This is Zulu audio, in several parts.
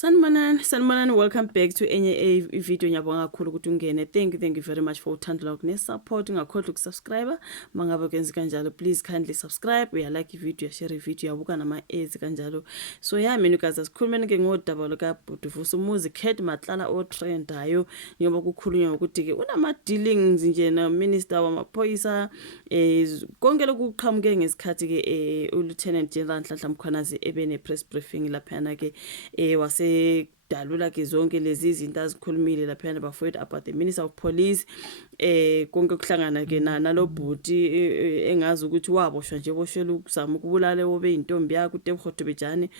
Sanibonani, welcome back to enye video. Ngiyabonga kakhulu ukuthi ungene. Thank you very much for uthando lwakho ne-support. Ungakhohlwa ukusubscribe. Mangabe kenzi kanjalo, please kindly subscribe. Uyalike ivideo, share ivideo, yabuka nama-ads kanjalo. So mina guys, asikhulumeni ke ngodaba lukaBhuthuvusi Umuzi Kate Matlala otrendayo njengoba kukhulunywa ukuthi ke unama-dealings nje na-minister wamaphoyisa konke lokhu kuqhamuke ngesikhathi ke uLieutenant General Nhlanhla Mkhwanazi ebene-press briefing laphana ke wase dalula ke zonke lezi izinto azikhulumile laphana bafowethu about the Minister of Police konke kuhlangana ke nalo bhuti engazi ukuthi waboshwa nje boshela ukuzama ukubulala obe intombi yakhe uTebogo Thobejane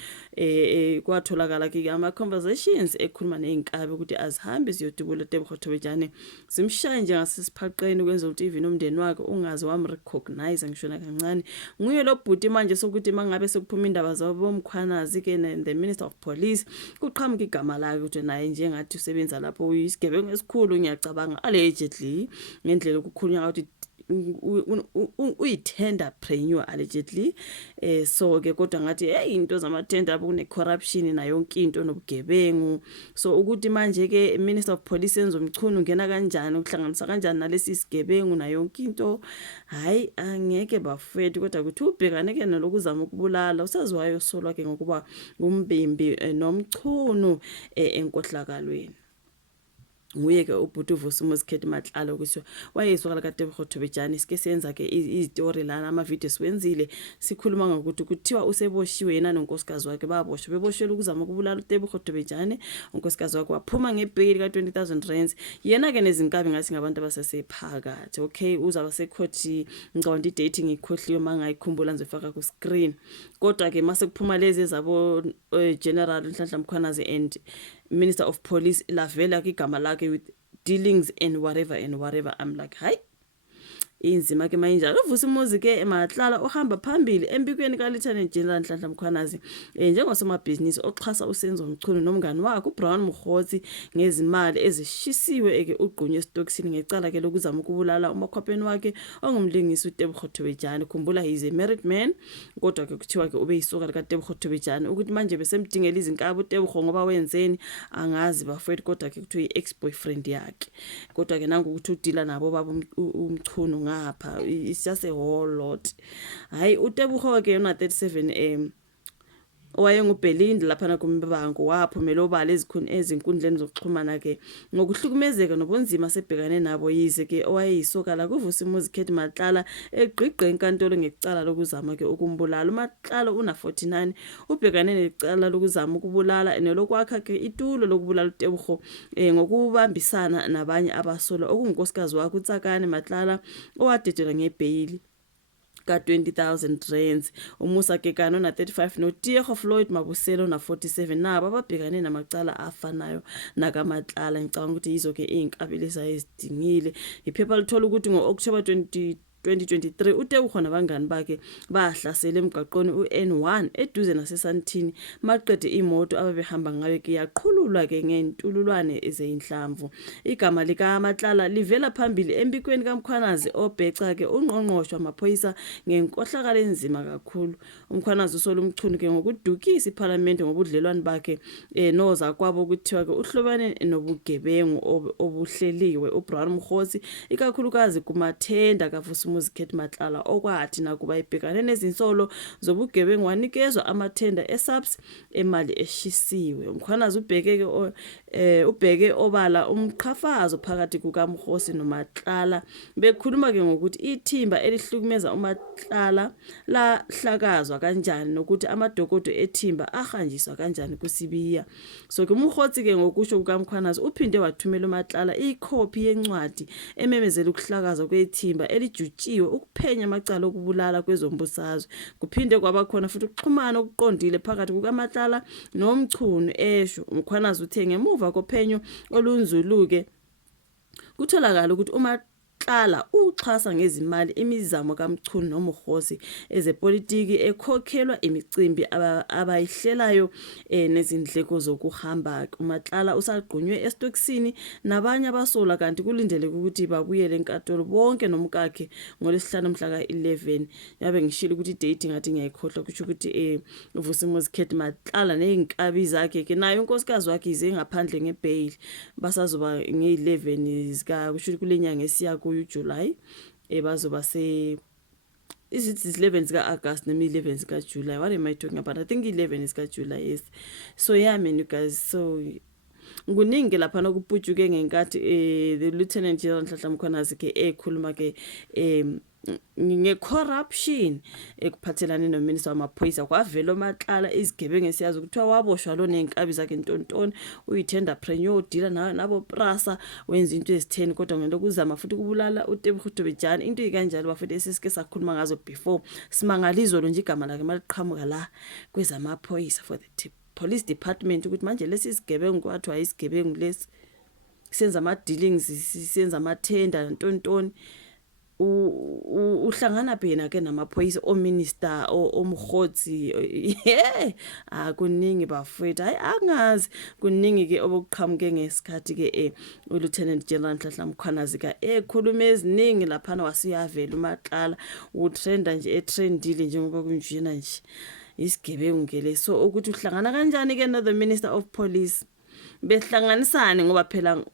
kwatholakala ke ama conversations ekhuluma nezinkabi ukuthi azihambe siyodubula uTebogo Thobejane simshaya nje ngasesiphaqeni kwenza ukuthi even umndeni wakhe ungazi wamrecognize ngishona kancane nguye lo bhuti manje sokuthi mangabe sekuphuma indaba zabo bomkhwanazi ke the Minister of Police kuqhamuka igama lakhe ukuthi naye njengathi usebenza lapho uyisigebengu esikhulu ngiyacabanga allegedly ngendlela ukukhulunywa ukuthi uyi-tenderpreneur allegedly so ke kodwa ngathi into zama-tender kune corruption na yonke into nobugebengu so ukuthi manje ke Minister of Police enza umchunu ngena kanjani ukuhlanganisa kanjani nalesi sigebengu na yonke into hayi angeke bafethu kodwa ukuthi ubhekane ke nalokuzama ukubulala usaziwayo solwa ke ngokuba umbimbi nomchunu enkohlakalweni nguye ke uBhuthuvusi Umuzi Kate Matlala ukuthi wayesoka kaTebogo Thobejane sike senza ke izistory lana ama videos siwenzile sikhuluma ngokuthi kuthiwa useboshiwe yena nonkosikazi wakhe baboshwe beboshela ukuzama ukubulala uTebogo Thobejane unkosikazi wakhe waphuma ngebail ka 20,000 rands yena ke nezinkabi ngathi ngabantu abasesephakathi okay uzaba secourt ngicabanga i-date ngikhohliwe mangayikhumbula nzefaka ku screen kodwa ke mase kuphuma lezi zabo General Nhlanhla Mkhwanazi and Minister of Police lavela igama lakhe with dealings and whatever I'm like hi inzima ke manje uVusi Umuzi ke Matlala ohamba phambili embikweni ka Lieutenant General Nhlanhla Mkhwanazi njengosomabhizinisi oxhasa usenzo Mchunu nomngani wakhe uBrown Mkhosi ngezimali ezishisiwe ke ugqunywe estoksini ngecala ke lokuzama ukubulala umakhwapheni wakhe ongumlingisi uTebogo Thobejane khumbula he is a married man kodwa ke kuthiwa ke ube yisoka lika Tebogo Thobejane ukuthi manje besemdingela izinkabi uTebogo ngoba wenzeni angazi bafethu kodwa ke kuthiwa i-ex boyfriend yakhe kodwa ke nangu ukuthi udila nabo baba umchunu ngapha it's just a whole lot hayi uTebogo ke una 37 owayengubhelindi lapha na kumbango waphumela obala ezinkundleni zokuxhumana ke ngokuhlukumezeka nobunzima sebhekane nabo yize ke owayeyisoka la kuVusi Umuzi Kate Matlala egqigqe enkantolo ngecala lokuzama ke ukumbulala uMatlala una 49 ubhekane necala lokuzama ukubulala nelokwakha ke itulo lokubulala uTebogo ngokubambisana nabanye abasolwa okunkosikazi wakhe uTsakane Matlala owadedela ngebail ka 20,000 rands uMusa Kekana na 35 noTebogo Floyd Mabuselo na 47 nabo ababhekane namacala afanayo nakaMatlala ngicabanga ukuthi yizo ke izinkabelisa ezidingile iphepha lithola ukuthi ngo-October 2023 uTebogo nabangani bakhe bahlasela emgaqweni uN1 eduze naseSandton maqede imoto ababehamba ngayo ke yaqhululwa ke ngentululwane ezeyinhlamvu igama lika Matlala livela phambili embikweni kaMkhwanazi obheca ke ungqongqosho amaphoyisa ngenkohlakalo enzima kakhulu uMkhwanazi usola umchunu ke ngokudukisa iParliament ngobudlelwano bakhe noza kwabo kuthiwa ke uhlobane nobugebengu obuhleliwe uBrown Mkhosi ikakhulukazi kumathenda kaVusi Umuzi Kate Matlala okwathi nakuba ibhekane nezinsolo zobugebengu wanikezwa amathenda esubs emali eshisiwe uMkhwanazi ubheke obala umqhafazo phakathi kukaMkhosi noMatlala bekhuluma ke ngokuthi ithimba elihlukumeza uMatlala la hlakazwa kanjani nokuthi amadokodo ethimba ahanjiswa kanjani kuSibiya so ke uMkhosi ke ngokusho kukaMkhwanazi uphinde wathumela uMatlala ikhophi yencwadi ememezela ukuhlakazwa kwethimba elijutshiwe ukuphenya amacala okubulala kwezombusazwe kuphinde kwaba khona futhi ukuxhumana okuqondile phakathi kukaMatlala nomchunu esho uMkhwanazi uthe ngemuva kophenyo olunzuluke kutholakala ukuthi Cala uxhasa ngezimali imizamo kaMchunu noMkhosi ezepolitiki ekhokhelwa imicimbi abayihlelayo nezindleko zokuhamba. uMatlala usagqunywe esitokisini nabanye abasola kanti kulindeleke ukuthi babuyele enkantolo bonke nomkakhe ngoLwesihlanu mhla ka-11. Yabe ngishilo ukuthi idate ngathi ngiyayikhohlwa kusho ukuthi uVusimuzi Khethi Matlala ney'nkabi zakhe ke nayo unkosikazi wakhe ize ngaphandle ngebail basazoba nge-11 kusho ukuthi kule nyanga esiya kuyo uJuly bazoba is it 11 zika-August noma 11 zika-July? What am I talking about? I think 11 zika-July, yes. So yeah man you guys, so kuningi lapha nokuputshuke ngenkathi the Lieutenant General Nhlanhla Mkhwanazi ke ekhuluma ke nge-corruption ekuphathelane nominister wamaphoyisa. Kwavela uMatlala izigebengu esiyazi ukuthiwa waboshwa lo ney'nkabi zakhe ntontoni uyithenderpreneur udila nabo prasa wenza into ezitheni kodwa ngento kuzama futhi kubulala uTebogo Bejani into ikanjalo bafuthi esisike sakhuluma ngazo before. Simangalizo lo nje igama lakhe maliqhamuka la kwezamaphoyisa for the police department ukuthi manje lesi sigebengu kwathiwa isigebengu lesi senza ama-dealings senza amathenda ntontoni. Uhlangana phena ke namaphoyisa ominister omkhotsi kuningi bafethu hayi angazi kuningi ke obuqhamuke ngesikhathi ke uLieutenant General Nhlanhla Mkhwanazi ka ekhuluma eziningi laphana wasiyavela uMatlala utrenda nje etrendile njengoba kunjena nje isigebengu ngele. So ukuthi uhlangana kanjani ke no the Minister of Police behlanganisane ngoba phela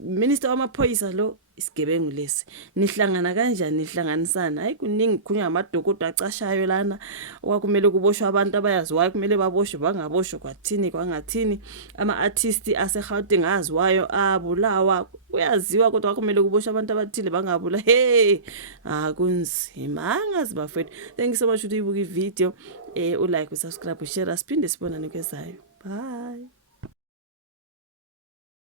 Minister wamaphoyisa lo isigebengu lesi nihlangana kanjani nihlanganisana. Hayi kuningi kukhulunywa ngamadokodo acashayo lana okwakumele kuboshwe abantu abayaziwayo kumele baboshwe bangaboshwe kwathini kwangathini. Ama-artist aseGauteng aziwayo abulawa kuyaziwa kodwa kwakumele kuboshwe abantu abathile bangabula. Kunzima angazi bafethu. Thank you so much ukuthi uyibuka ivideo ulike usubscribe ushare siphinde sibonane kwezayo. Bye.